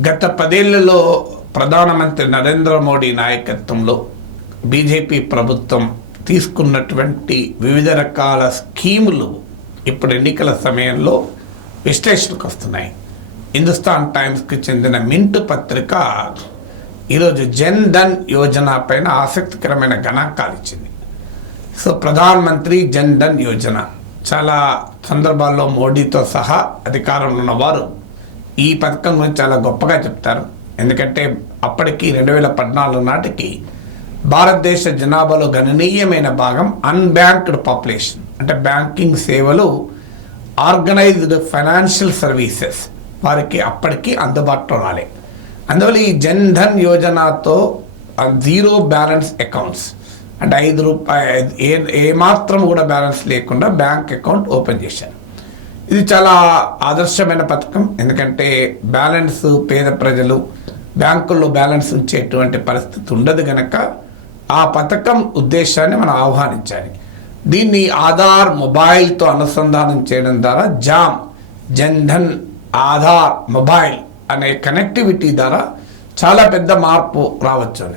గత పదేళ్ళలో ప్రధానమంత్రి నరేంద్ర మోడీ నాయకత్వంలో బీజేపీ ప్రభుత్వం తీసుకున్నటువంటి వివిధ రకాల స్కీములు ఇప్పుడు ఎన్నికల సమయంలో విశ్లేషణకు వస్తున్నాయి. హిందుస్థాన్ టైమ్స్కి చెందిన మింట్ పత్రిక ఈరోజు జన్ ధన్ యోజన పైన ఆసక్తికరమైన గణాంకాలు ఇచ్చింది. సో ప్రధానమంత్రి జన్ ధన్ యోజన చాలా సందర్భాల్లో మోడీతో సహా అధికారంలో ఉన్నవారు ఈ పథకం గురించి చాలా గొప్పగా చెప్తారు. ఎందుకంటే అప్పటికి రెండు వేల పద్నాలుగు నాటికి భారతదేశ జనాభాలో గణనీయమైన భాగం అన్బ్యాంక్డ్ పాపులేషన్ అంటే బ్యాంకింగ్ సేవలు ఆర్గనైజ్డ్ ఫైనాన్షియల్ సర్వీసెస్ వారికి అప్పటికి అందుబాటులో రాలే. అందువల్ల ఈ జన్ ధన్ యోజనతో జీరో బ్యాలెన్స్ అకౌంట్స్ అంటే ఐదు రూపాయ ఏ ఏమాత్రం కూడా బ్యాలెన్స్ లేకుండా బ్యాంక్ అకౌంట్ ఓపెన్ చేశారు. ఇది చాలా ఆదర్శమైన పథకం. ఎందుకంటే బ్యాలెన్స్ పేద ప్రజలు బ్యాంకుల్లో బ్యాలెన్స్ ఉంచేటువంటి పరిస్థితి ఉండదు గనక ఆ పథకం ఉద్దేశాన్ని మనం ఆహ్వానించాలి. దీన్ని ఆధార్ మొబైల్తో అనుసంధానం చేయడం ద్వారా జామ్ జన్ధన్ ఆధార్ మొబైల్ అనే కనెక్టివిటీ ద్వారా చాలా పెద్ద మార్పు రావచ్చు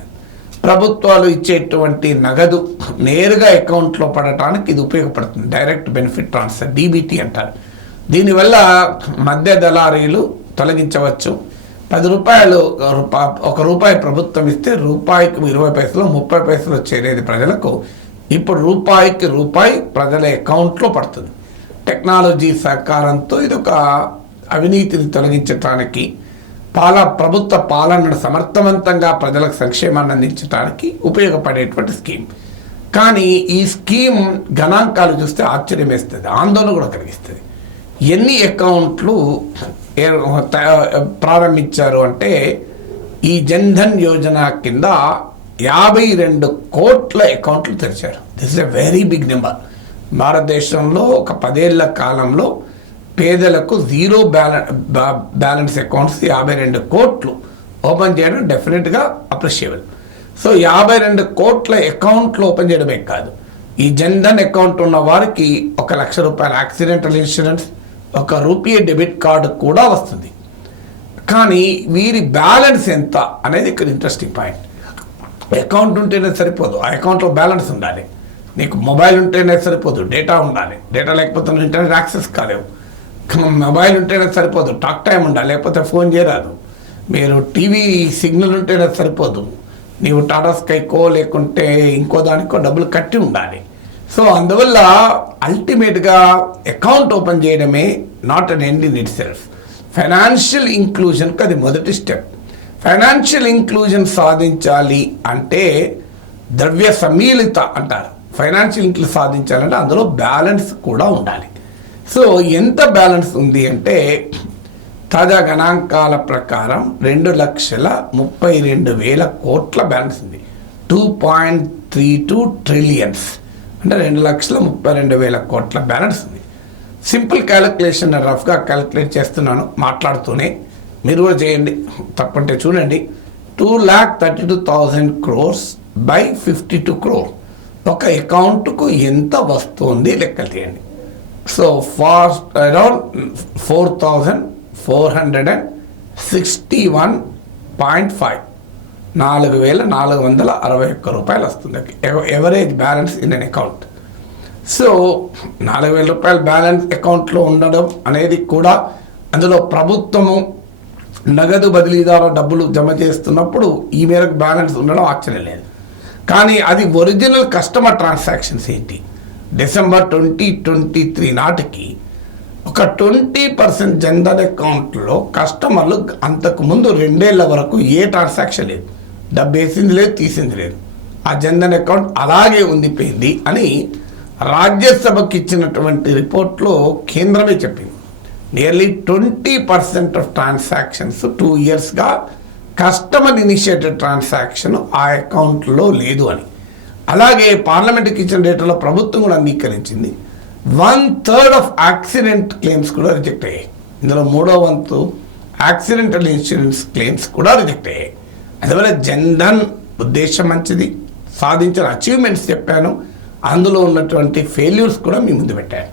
ప్రభుత్వాలు ఇచ్చేటువంటి నగదు నేరుగా అకౌంట్లో పడటానికి ఇది ఉపయోగపడుతుంది. డైరెక్ట్ బెనిఫిట్ ట్రాన్స్ఫర్ డీబీటీ అంటారు. దీనివల్ల మధ్య దళారీలు తొలగించవచ్చు. పది రూపాయలు ఒక రూపాయి ప్రభుత్వం ఇస్తే రూపాయికి ఇరవై పైసలు ముప్పై పైసలు చేరేది ప్రజలకు. ఇప్పుడు రూపాయికి రూపాయి ప్రజల అకౌంట్లో పడుతుంది. టెక్నాలజీ సహకారంతో ఇది ఒక అవినీతిని తొలగించడానికి పాల ప్రభుత్వ పాలనను సమర్థవంతంగా ప్రజలకు సంక్షేమాన్ని అందించడానికి ఉపయోగపడేటువంటి స్కీమ్. కానీ ఈ స్కీమ్ గణాంకాలు చూస్తే ఆశ్చర్యం వేస్తుంది ఆందోళన కూడా కలిగిస్తుంది. ఎన్ని అకౌంట్లు ప్రారంభించారు అంటే ఈ జన్ధన్ యోజన కింద యాభై రెండు కోట్ల అకౌంట్లు తెరిచారు. This is a very big number భారతదేశంలో ఒక పదేళ్ళ కాలంలో పేదలకు జీరో బ్యాలెన్స్ బ్యాలెన్స్ అకౌంట్స్ యాభై రెండు కోట్లు ఓపెన్ చేయడం డెఫినెట్గా అప్రిషియబుల్. సో యాభై రెండు కోట్ల అకౌంట్లు ఓపెన్ చేయడమే కాదు. ఈ జన్ధన్ అకౌంట్ ఉన్న వారికి ఒక లక్ష రూపాయల యాక్సిడెంటల్ ఇన్సూరెన్స్ ఒక రూపీ డెబిట్ కార్డు కూడా వస్తుంది. కానీ వీరి బ్యాలెన్స్ ఎంత అనేది ఇక్కడ ఇంట్రెస్టింగ్ పాయింట్. అకౌంట్ ఉంటేనే సరిపోదు. ఆ అకౌంట్లో బ్యాలెన్స్ ఉండాలి. నీకు మొబైల్ ఉంటేనే సరిపోదు. డేటా ఉండాలి. డేటా లేకపోతే నువ్వు ఇంటర్నెట్ యాక్సెస్ కాలేవు. మొబైల్ ఉంటేనే సరిపోదు. టాక్ టైం ఉండాలి. లేకపోతే ఫోన్ చేయరాదు. మీరు టీవీ సిగ్నల్ ఉంటేనే సరిపోదు. నీవు టాటా స్కైకో లేకుంటే ఇంకో దానికో డబ్బులు కట్టి ఉండాలి. సో అందువల్ల అల్టిమేట్గా అకౌంట్ ఓపెన్ చేయడమే not an end in itself financial ఇంక్లూజన్కి అది మొదటి స్టెప్ ఫైనాన్షియల్ ఇంక్లూజన్ సాధించాలి అంటే ద్రవ్య సమీలిత అంటారు. ఫైనాన్షియల్ ఇంక్లూజన్ సాధించాలంటే అందులో బ్యాలెన్స్ కూడా ఉండాలి. సో ఎంత బ్యాలెన్స్ ఉంది అంటే తాజా గణాంకాల ప్రకారం రెండు లక్షల ముప్పై రెండు వేల కోట్ల బ్యాలెన్స్ ఉంది. Two point three two trillions అంటే రెండు లక్షల ముప్పై రెండు వేల కోట్ల బ్యాలెన్స్ ఉంది. సింపుల్ క్యాలిక్యులేషన్ రఫ్గా క్యాలిక్యులేట్ చేస్తున్నాను మాట్లాడుతూనే. మీరు కూడా చేయండి తప్పంటే చూడండి. Two lakh thirty two thousand crores by fifty two crore ఒక అకౌంట్కు ఎంత వస్తుంది లెక్కలు తీయండి. So fast around four thousand four hundred and sixty one point five నాలుగు వేల నాలుగు వందల అరవై ఒక్క రూపాయలు వస్తుంది average balance in an account? So నాలుగు వేల రూపాయల బ్యాలెన్స్ అకౌంట్లో ఉండడం అనేది కూడా అందులో ప్రభుత్వము నగదు బదిలీ ద్వారా డబ్బులు జమ చేస్తున్నప్పుడు ఈ మేరకు బ్యాలెన్స్ ఉండడం ఆశ్చర్యం లేదు. కానీ అది ఒరిజినల్ కస్టమర్ ట్రాన్సాక్షన్స్ ఏంటి? డిసెంబర్ ట్వంటీ ట్వంటీ త్రీ నాటికి ఒక ట్వంటీ పర్సెంట్ జనరల్ అకౌంట్లో కస్టమర్లు అంతకు ముందు రెండేళ్ళ వరకు ఏ ట్రాన్సాక్షన్ లేదు. డబ్బు వేసింది లేదు తీసింది లేదు. ఆ జన్ధన్ అకౌంట్ అలాగే ఉండిపోయింది అని రాజ్యసభకి ఇచ్చినటువంటి రిపోర్ట్లో కేంద్రమే చెప్పింది. Nearly twenty percent of transactions two ఇయర్స్గా కస్టమర్ ఇనిషియేటెడ్ ట్రాన్సాక్షన్ ఆ అకౌంట్లో లేదు అని. అలాగే పార్లమెంట్కి ఇచ్చిన డేటాలో ప్రభుత్వం కూడా అంగీకరించింది. One third of accident claims కూడా రిజెక్ట్ అయ్యాయి. ఇందులో మూడో వంతు యాక్సిడెంటల్ ఇన్సూరెన్స్ క్లెయిమ్స్ కూడా రిజెక్ట్ అయ్యాయి. అందువల్ల జన్ధన్ ఉద్దేశం మంచిది. సాధించిన అచీవ్మెంట్స్ చెప్పాను. అందులో ఉన్నటువంటి ఫెయిల్యూర్స్ కూడా మీ ముందు పెట్టాను.